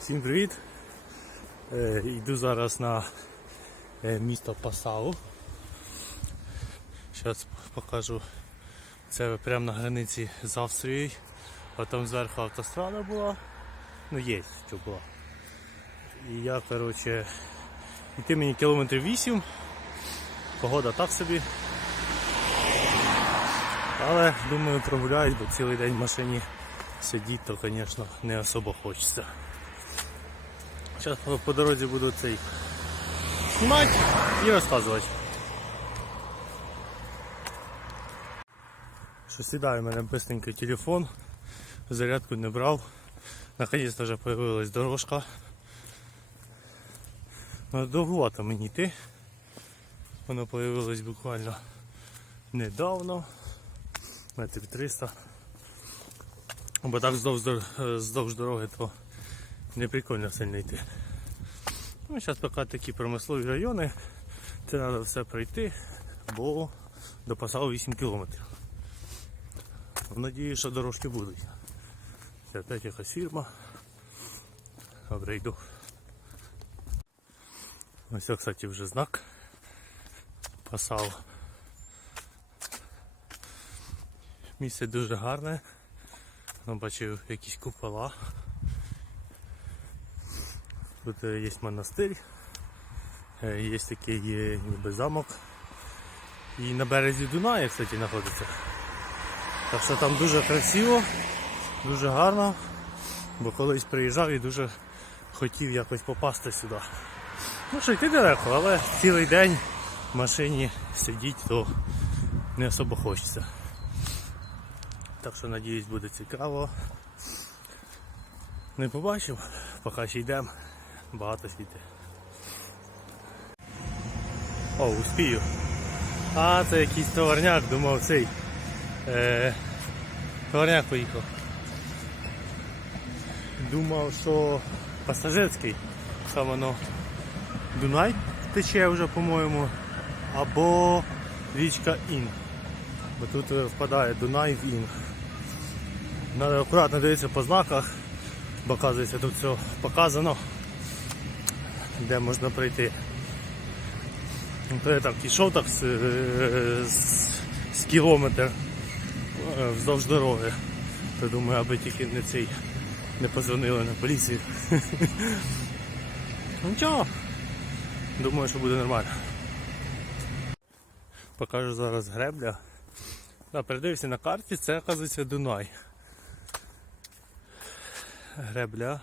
Всім привіт! Е, йду зараз на е, місто Пасау. Зараз покажу. Це прямо на границі з Австрією. А там зверху автострада була. Ну є, що була. І я, коротше, йти мені кілометрів 8. Погода так собі. Але думаю прогуляюсь, бо цілий день в машині сидіти, то, звісно, не особо хочеться. Зараз по, дорозі буду цей знімати і розказувати. Що сідає в мене быстренько телефон, зарядку не брав. Наконец-то вже появилась дорожка. Ну, довгувато мені йти. Воно появилось буквально недавно, метрів 300. Бо так здовж, дор- здовж дороги то не прикольно сильно йти. Ну, зараз поки такі промислові райони, це треба все пройти, бо до Пасау 8 кілометрів. Надію, що дорожки будуть. Це опять якась фірма. Добре, йду. Ось, кстати, вже знак. Пасау. Місце дуже гарне. Ну, бачив якісь купола. Тут е, є монастир, е, є такий ніби замок. І на березі Дуная, кстати, знаходиться. Так що там дуже красиво, дуже гарно, бо колись приїжджав і дуже хотів якось попасти сюди. Ну що йти далеко, але цілий день в машині сидіти, то не особо хочеться. Так що надіюсь буде цікаво. Не побачив, поки ще йдемо. Багато світи. О, успію. А, це якийсь товарняк, думав цей. Е, товарняк поїхав. Думав, що пасажирський. Там воно Дунай тече вже, по-моєму, або річка Ін. Бо тут е, впадає Дунай в Ін. Треба акуратно дивитися по знаках, бо оказується тут все показано, де можна пройти. То я так ішов так з, з, з кілометр е, вздовж дороги. То думаю, аби тільки не цей не позвонили на поліцію. Ну, Нічого. Думаю, що буде нормально. Покажу зараз гребля. Да, передивився на карті, це оказується Дунай. Гребля.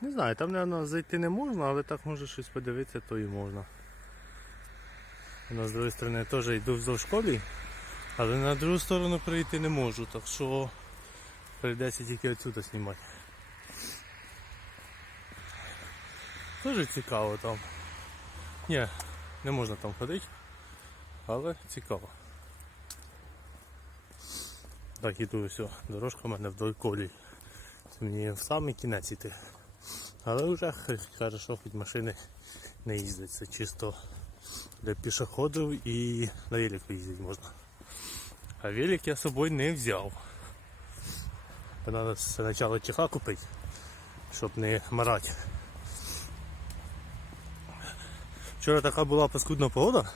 Не знаю, там наверное, зайти не можна, але так може щось подивитися, то і можна. Вона з другої сторони теж йду вздовж школі, але на другу сторону прийти не можу, так що прийдеться тільки відсюди знімати. Дуже цікаво там. Ні, не можна там ходити, але цікаво. Так, іду все, дорожка в мене вдоль колій. Мені в самий кінець іти. Але вже каже, що хоч машини не їздять. Це чисто для пішоходів і на велику їздити можна. А велик я з собою не взяв. Треба спочатку чеха купити, щоб не марати. Вчора така була паскудна погода,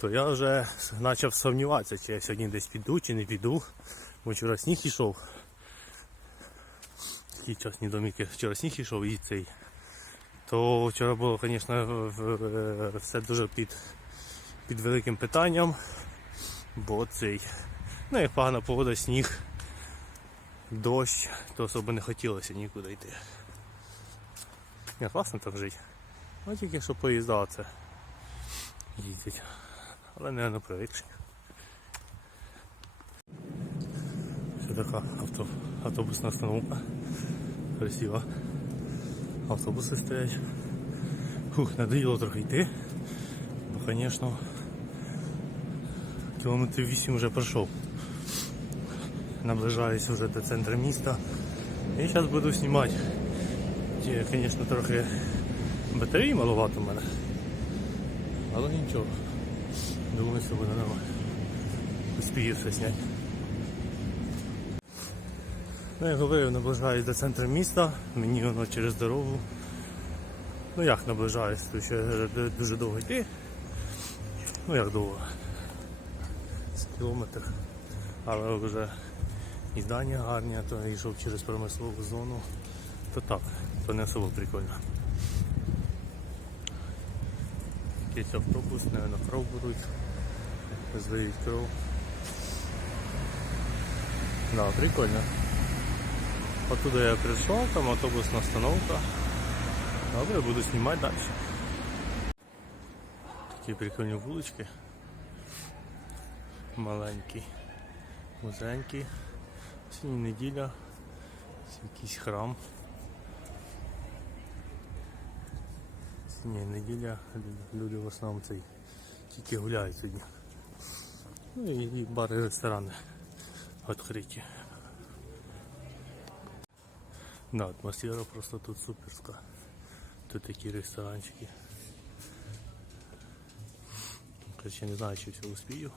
то я вже почав сумніватися, чи я сьогодні десь піду, чи не піду. Бо вчора сніг ішов. Такі частні домики, вчора сніг ішов і цей. То вчора було, звісно, в- все дуже під, під великим питанням. Бо цей. Ну як погана погода, сніг, дощ, то особо не хотілося нікуди йти. Ні, класно там жити. Ну тільки що поїзда це їздять. Але не на привикші. Це така авто, автобусна остановка. Красива. Автобуси стоять. Фух, надоїло трохи йти. Бо, звісно, кілометрів 8 вже пройшов. Наближаюсь вже до центру міста. І зараз буду знімати. Ті, Звісно, трохи батареї маловато в мене. Але нічого. Думаю, що буде нормально. Успію все зняти. Ну, я говорив, наближаюсь до центру міста, мені воно через дорогу. Ну як наближаюсь, то ще д- дуже довго йти. Ну як довго? З кілометр. Але вже і здання гарні, то я йшов через промислову зону. То так, то не особо прикольно. Якийсь автобус, наверное, кров будуть. Здають кров. Да, прикольно. Оттуда я прийшов, там автобусна остановка. Добре, буду знімати далі. Такі прикольні вулички. Маленькі, вузенькі. Сьогодні неділя. Це якийсь храм. Сьогодні неділя, люди в основному цей тільки гуляють сьогодні. Ну і бари, ресторани відкриті. Да, атмосфера просто тут суперська. Тут такі ресторанчики. Короче, не знаю, чи все успію.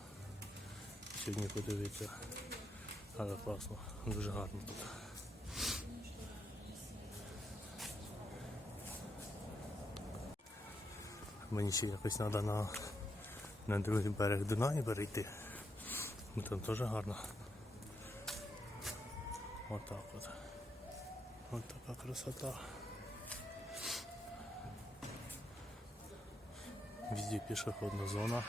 Сьогодні подивитися. Але класно, дуже гарно тут. Мені ще якось треба на, на другий берег Дунаю перейти. Ну, Там теж гарно. Отак от. Ось така красота. Везде пішохідна зона.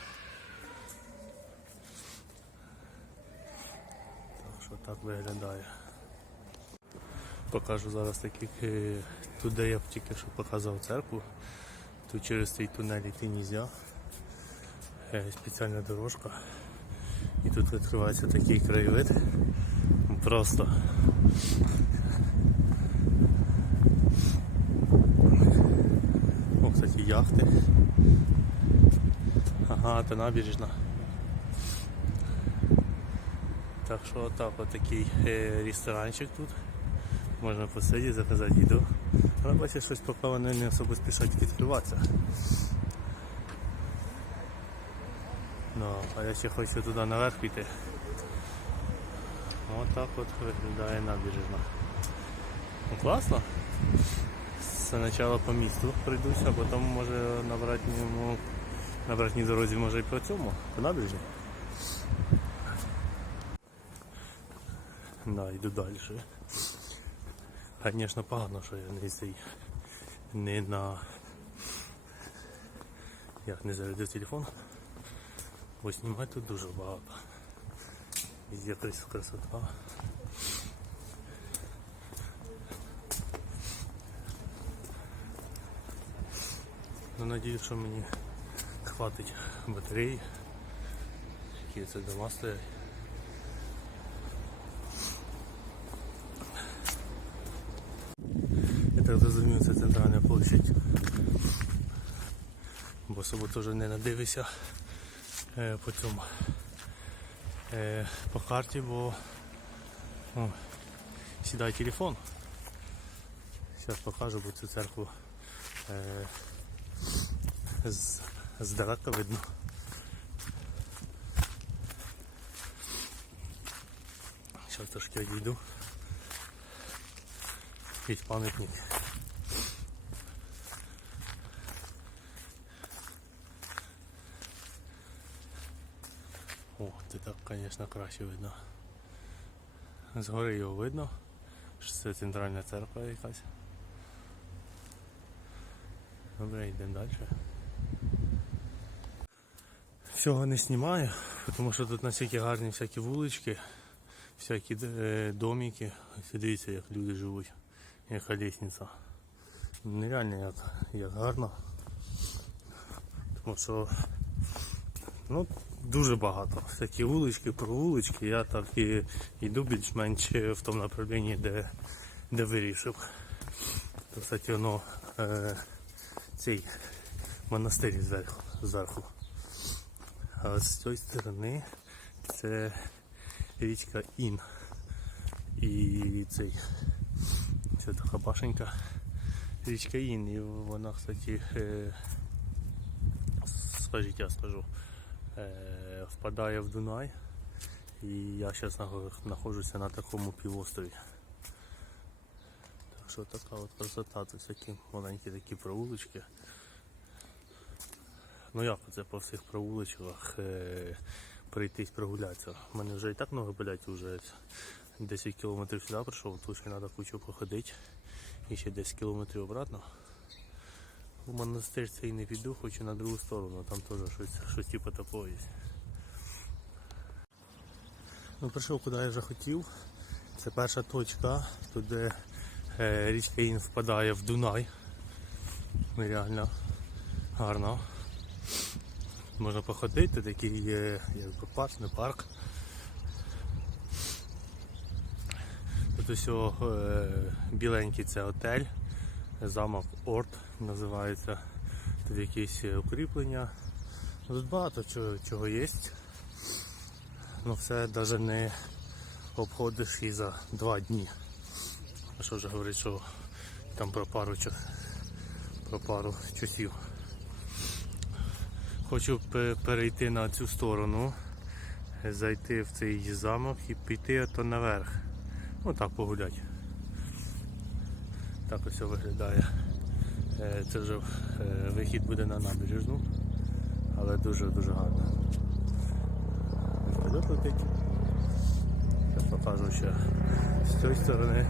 Так що так виглядає. Покажу зараз таких, е, тут де я тільки що показував церкву. Тут через цей тунель йти не можна. Спеціальна дорожка. І тут відкривається такий краєвид. Просто О, кстати, яхти. Ага, це набережна. Так що отак от такий е, ресторанчик тут. Можна посидіти, заказати їду. Але бачиш, щось поки вони не особо спішать відкриватися. Ну, а я ще хочу туди наверх піти. Отак от виглядає набережна. Ну, класно. Спочатку по місту прийдуся, а потім може на обратному на обратній дорозі може і по цьому, по набережні. Да, йду далі. Звісно, погано, що я не цей не на як не зарядив телефон. Бо знімати тут дуже багато. Везде красота. Ну, надіюсь, що мені хватить батареї, які це дома стоять. Я так зрозумів, це центральна площадь. Бо особо теж не надивися е, по цьому е, по карті, бо о, сідає телефон. Зараз покажу, бо цю церкву е, з, здалека видно. Зараз трошки відійду. Якийсь пам'ятник. О, це так, звісно, краще видно. Згори його видно, що це центральна церква якась. Добре, йдемо далі. Всього не знімаю, тому що тут настільки гарні всякі вулички, всякі е, домики. Ось Дивіться, як люди живуть, яка лісниця. Нереально як, як гарно. Тому що ну, дуже багато. Всякі вулички, провулички. Я так і йду більш-менш в тому направленні, де, де вирішив. То, кстати, воно е, цей монастир зверху. зверху. А з цієї сторони це річка Ін. І цей це така башенька. Річка Ін. І вона, кстати, е, скажіть, я скажу, е, впадає в Дунай. І я зараз знаходжуся на такому півострові. Ось така от красота, тут всякі маленькі такі провулочки. Ну як це по всіх провулочках е, пройтись прогулятися? У мене вже і так ноги болять, вже 10 кілометрів сюди прийшов, тут ще треба кучу походити. І ще 10 кілометрів обратно. У монастир цей не піду, хочу на другу сторону, там теж щось, щось типу такого є. Ну, прийшов куди я вже хотів. Це перша точка, е, річка Ін впадає в Дунай. Нереально гарно. Можна походити, такий є якби парк, не парк. Тут ось е, біленький це готель, замок Орт називається. Тут якісь е, укріплення. Тут багато чого, чого є. Ну все навіть не обходиш і за два дні. А що вже говорить, що там про пару, про пару часів. Хочу перейти на цю сторону, зайти в цей замок і піти то наверх. Ну так погулять. Так ось виглядає. Е, Це вже е, вихід буде на набережну, але дуже-дуже гарно. Вперед летить. Я покажу ще з цієї сторони.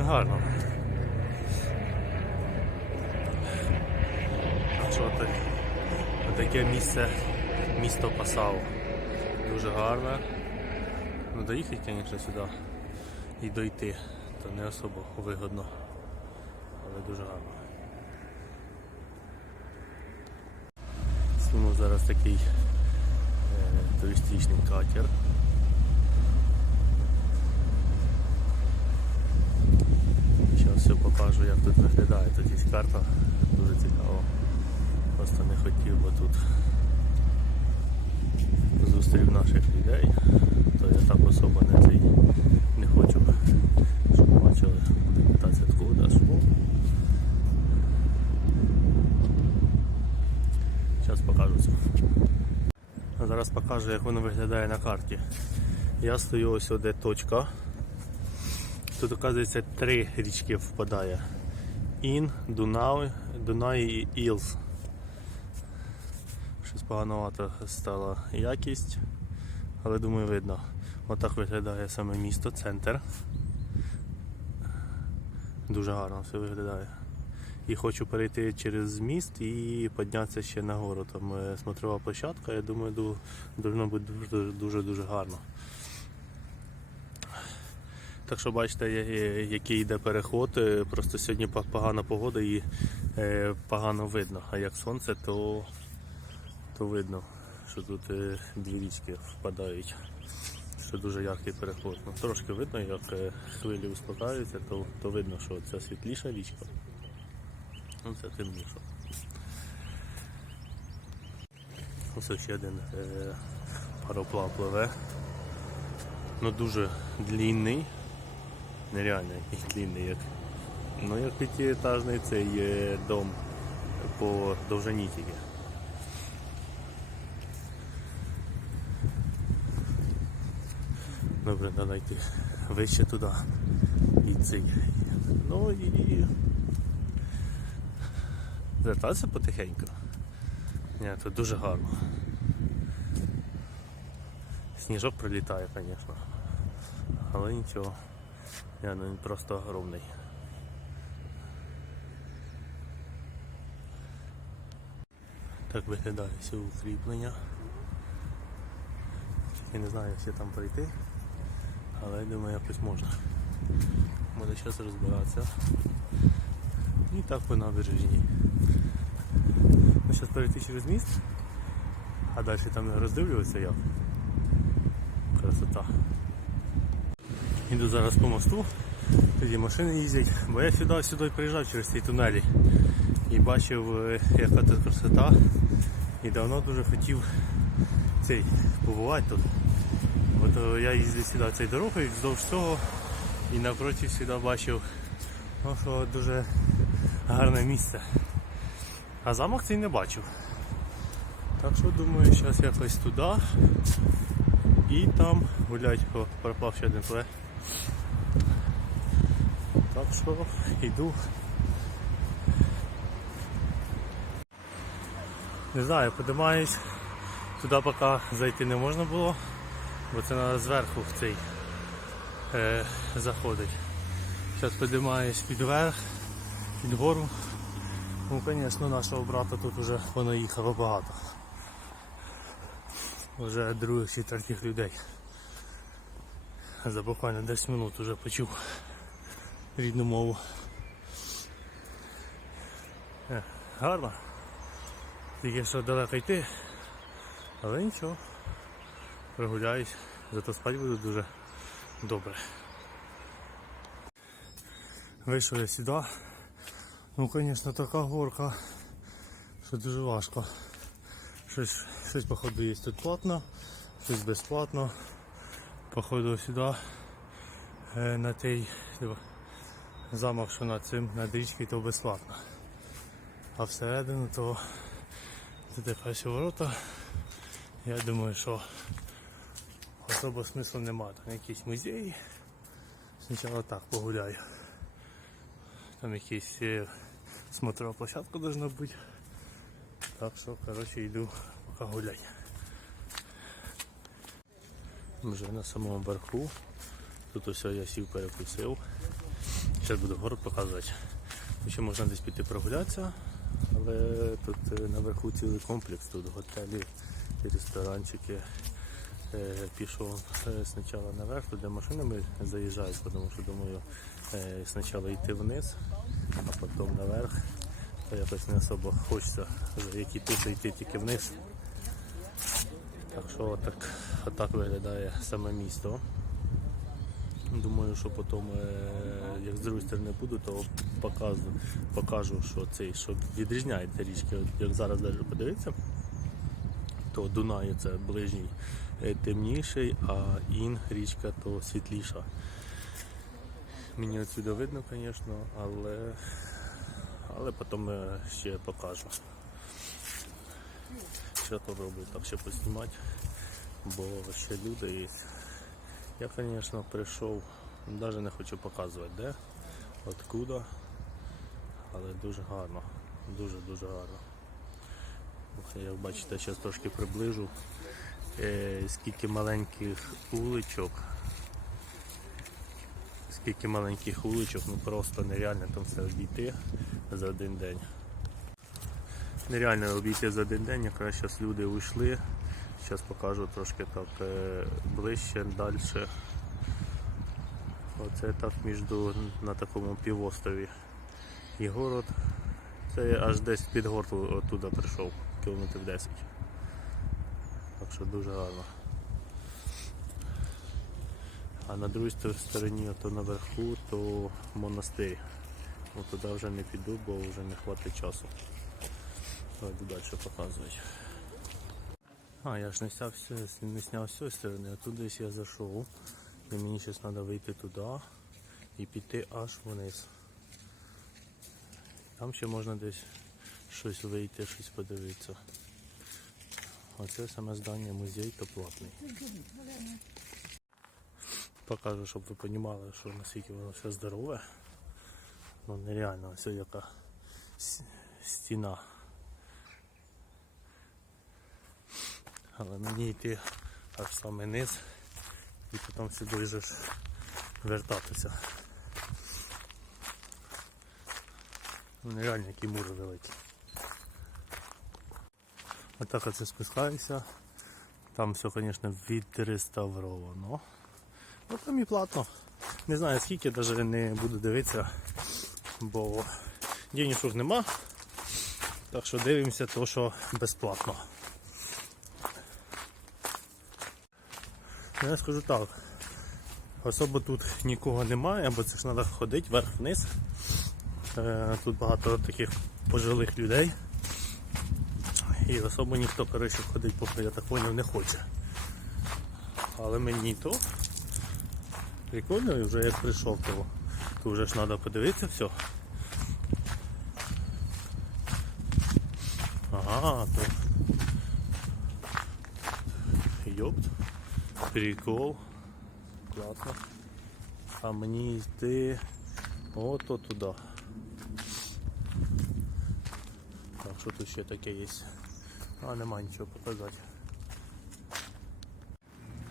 Гарно. Що так? Таке місце, місто Пасау. Дуже гарне. Ну доїхати, звісно, сюди і дойти, то не особо вигодно. Але дуже гарно. Зніму зараз такий е, туристичний катер. Зараз все покажу, як тут виглядає. Тут є карта, дуже цікаво. Просто не хотів, бо тут зустрів наших людей, то я так особо не цей не хочу, щоб бачили, буде питатися откуда, що. Зараз покажу це. А зараз покажу, як воно виглядає на карті. Я стою ось де точка. Тут, оказується, три річки впадає. Ін, Дунай, Дунай і Ілз. Щось поганувато стала якість, але думаю видно. Отак виглядає саме місто, центр. Дуже гарно все виглядає. І хочу перейти через міст і піднятися ще нагору. Там е, смотрова площадка, я думаю, ду- должно бути дуже-дуже гарно. Так що бачите, який йде переход. Е, Просто сьогодні погана погода і е, погано видно. А як сонце, то, то видно, що тут е, дві річки впадають. Що дуже яркий переход. Ну, трошки видно, як хвилі успокаюються, то, то видно, що це світліша річка. Ну це темніше. Ось ще один пароплав пливе. Ну дуже длинний. Нереально який длинний, як. Ну як п'ятиэтажний цей дом по довжині тільки. Добре, треба йти вище туди. І цей. Ну і Вертатися потихеньку. Ні, тут дуже гарно. Сніжок прилітає, звісно. Але нічого. Ні, ну він просто огромний. Так виглядає все укріплення. Я не знаю, як ще там пройти, але я думаю якось можна. Буде зараз розбиратися. І так по набережні. Ну, зараз перейти через міст, а далі там роздивлюватися як. Красота. Іду зараз по мосту, тоді машини їздять, бо я сюди сюди приїжджав через ці тунелі і бачив, е, яка тут красота. І давно дуже хотів цей побувати тут. От е, я їздив сюди цією дорогою вздовж цього і напроти сюди бачив, ну, що дуже гарне місце. А замок цей не бачив. Так що думаю, зараз якось туди і там гулять, о, пропав ще один пле. Так що йду. Не знаю, подимаюсь. Туди поки зайти не можна було, бо це треба зверху в цей е, заходить. Зараз подимаюсь під верх, під гору. Ну, звісно, нашого брата тут вже воно їхало багато. Вже других чи третіх людей. За буквально 10 минут вже почув рідну мову. Е, гарно. Тільки що далеко йти, але нічого. Прогуляюсь, зато спати буду дуже добре. Вийшов я сюди. Ну, звісно, така горка, що дуже важко. Щось, щось походу є тут платно, щось безплатно. Походу сюди е, на той замок, що над цим над річкою, то безплатно. А всередину то це перші ворота. Я думаю, що особо смислу немає. Там якийсь музей. Спочатку так погуляю. Там якийсь е, смотрова площадка должна бути. Так що, коротше, йду поки гуляй. Вже на самому верху. Тут ось я сів перекусив. Зараз буду город показувати. Ще можна десь піти прогулятися, але тут е, наверху цілий комплекс, тут готелі, ресторанчики. Е, Пішов е, спочатку наверх, туди машинами заїжджають, тому що думаю спочатку йти вниз, а потім наверх. То якось не особо хочеться, як іти, то йти тільки вниз. Так що отак, отак виглядає саме місто. Думаю, що потім, е, як з другої сторони буду, то покажу, покажу що цей, що відрізняється річки. Як зараз навіть подивитися, то Дунай це ближній е, темніший, а Ін річка то світліша. Мені отсюди видно, звісно, але, але потім е, ще покажу. Що то роблю, так ще поснімати, бо ще люди є. Я, звісно, прийшов, навіть не хочу показувати де, откуда, але дуже гарно, дуже-дуже гарно. Як бачите, зараз трошки приближу, е, скільки маленьких уличок, скільки маленьких уличок, ну просто нереально там все обійти за один день. Нереально обійти за один день, якраз зараз люди вийшли. Зараз покажу трошки так е, ближче, далі. Оце так між на такому півострові. І город. Це я аж десь під горту оттуда прийшов, кілометрів 10. Так що дуже гарно. А на другій стор- стороні, то наверху, то монастир. Ну, туди вже не піду, бо вже не хватить часу. Давайте далі показувати. А, я ж не сняв, все- не сняв з сторони, а тут десь я зайшов. І мені зараз треба вийти туди і піти аж вниз. Там ще можна десь щось вийти, щось подивитися. Оце саме здання музей то платний. Покажу, щоб ви розуміли, що наскільки воно все здорове. Ну нереально, ось яка стіна. Але мені йти аж в самий низ і потім сюди вже ж вертатися. Ну, нереально які мури великі. Отак оце спускаюся. Там все, звісно, відреставровано. Ну там і платно. Не знаю скільки, навіть не буду дивитися, бо денежок нема. Так що дивимося то, що безплатно. Я скажу так. Особо тут нікого немає, бо це ж треба ходити вверх-вниз. Е, Тут багато таких пожилих людей. І особо ніхто коротше, ходить, поки я так поняв, не хоче. Але мені то прикольно, і вже як прийшов, то, то вже ж треба подивитися все. Ага, то. Йопт. Прикол. Класно. А мені йти Ото туди. Так, що тут ще таке є? А, нема нічого показати.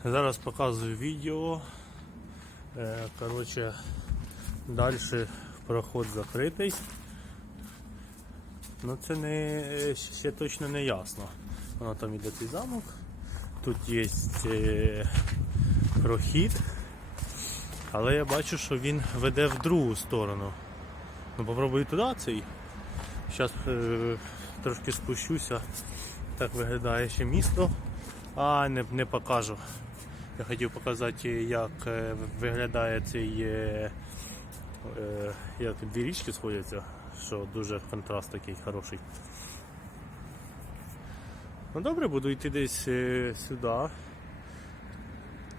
Зараз показую відео. Е, Коротше, далі проход закритий. Ну це не ще точно не ясно. Воно там іде цей замок. Тут є е, прохід. Але я бачу, що він веде в другу сторону. Ну попробую туди цей. Зараз е, трошки спущуся. Так виглядає ще місто. А, не, не покажу. Я хотів показати, як е, виглядає цей. Е, е, як дві річки сходяться, що дуже контраст такий хороший. Ну добре, буду йти десь е, сюди.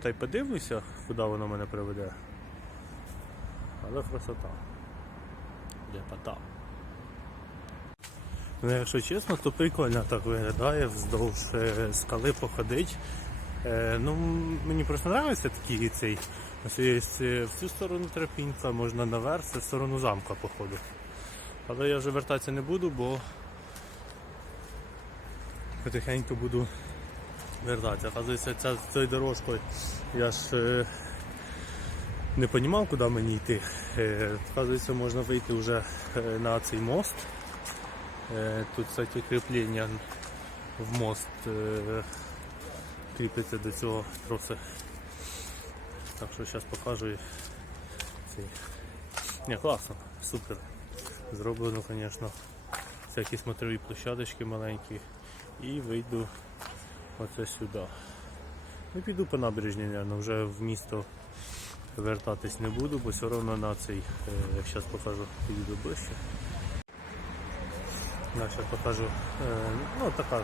Та й подивлюся, куди воно мене приведе. Але красота. Ляпота. Ну, якщо чесно, то прикольно так виглядає вздовж е, скали походить. Е, ну, мені просто подобається такий цей. Ось є е, в цю сторону тропінка, можна наверх, це в сторону замка походу. Але я вже вертатися не буду, бо потихеньку буду вертатися. Оказується, цією дорожкою я ж е, не розумів, куди мені йти. Е, Оказується, можна вийти вже е, на цей мост. Е, Тут, кстати, кріплення в мост е, кріпиться до цього троси. Так що зараз покажу цей. Не, класно, супер. Зроблено, звісно. Всякі смотрові площадочки маленькі. І вийду оце сюди. І піду по набережні, наверно, вже в місто вертатись не буду, бо все одно на цей. Зараз покажу, підійду ближче. Зараз покажу. Е, ну така. е,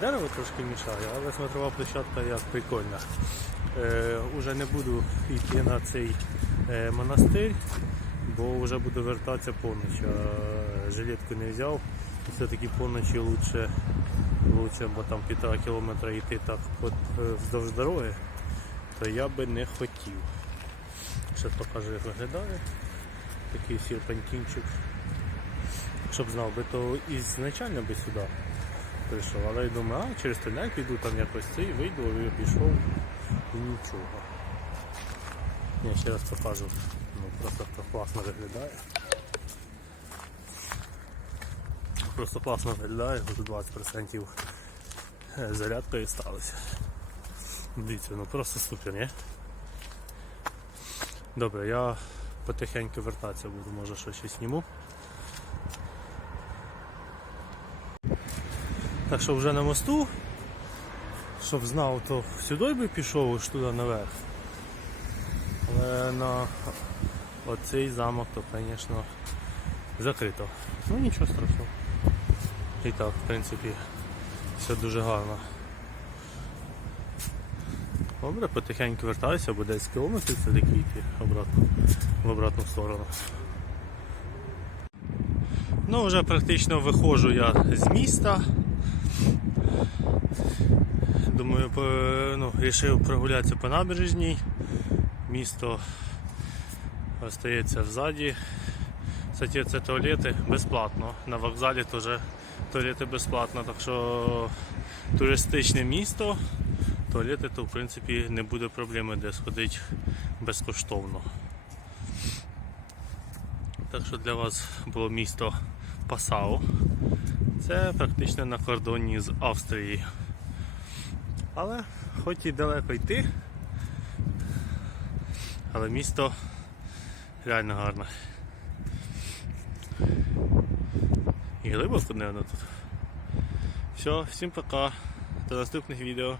Дерево трошки мішає, але смотрова площадка як прикольна. Е, уже не буду йти на цей е, монастир, бо вже буду вертатися поніч. А жилетку не взяв. Все-таки поночі лучше, лучше, бо там півтора кілометра йти так е, вздовж дороги, то я би не хотів. Ще покажу, як виглядає. Такий серпантинчик. Щоб знав би, то ізначально би сюди прийшов, але я думаю, а через тунель піду там якось цей, вийду і пішов і нічого. Я ще раз покажу. Ну просто класно виглядає. Просто класно виглядає, тут 20% зарядкою сталося. Дивіться, ну просто супер, ні? Добре, я потихеньку вертатися буду, може щось ще зніму. Так що вже на мосту, щоб знав, то сюди би пішов аж туди наверх. Але на оцей замок то, звісно, закрито. Ну нічого страшного. І так, в принципі, все дуже гарно. Добре, потихеньку вертаюся, бо 10 кілометрів це такі йти обратно, в обратну сторону. Ну, вже практично виходжу я з міста. Думаю, по, ну, вирішив прогулятися по набережній. Місто остається взаді. Кстати, це туалети безплатно. На вокзалі теж туалети безплатно, так що туристичне місто, туалети то в принципі не буде проблеми де сходити безкоштовно. Так що для вас було місто Пасау. Це практично на кордоні з Австрією. Але хоч і далеко йти, але місто реально гарне. І глибоко, мабуть, тут. Все, всім пока. До наступних відео.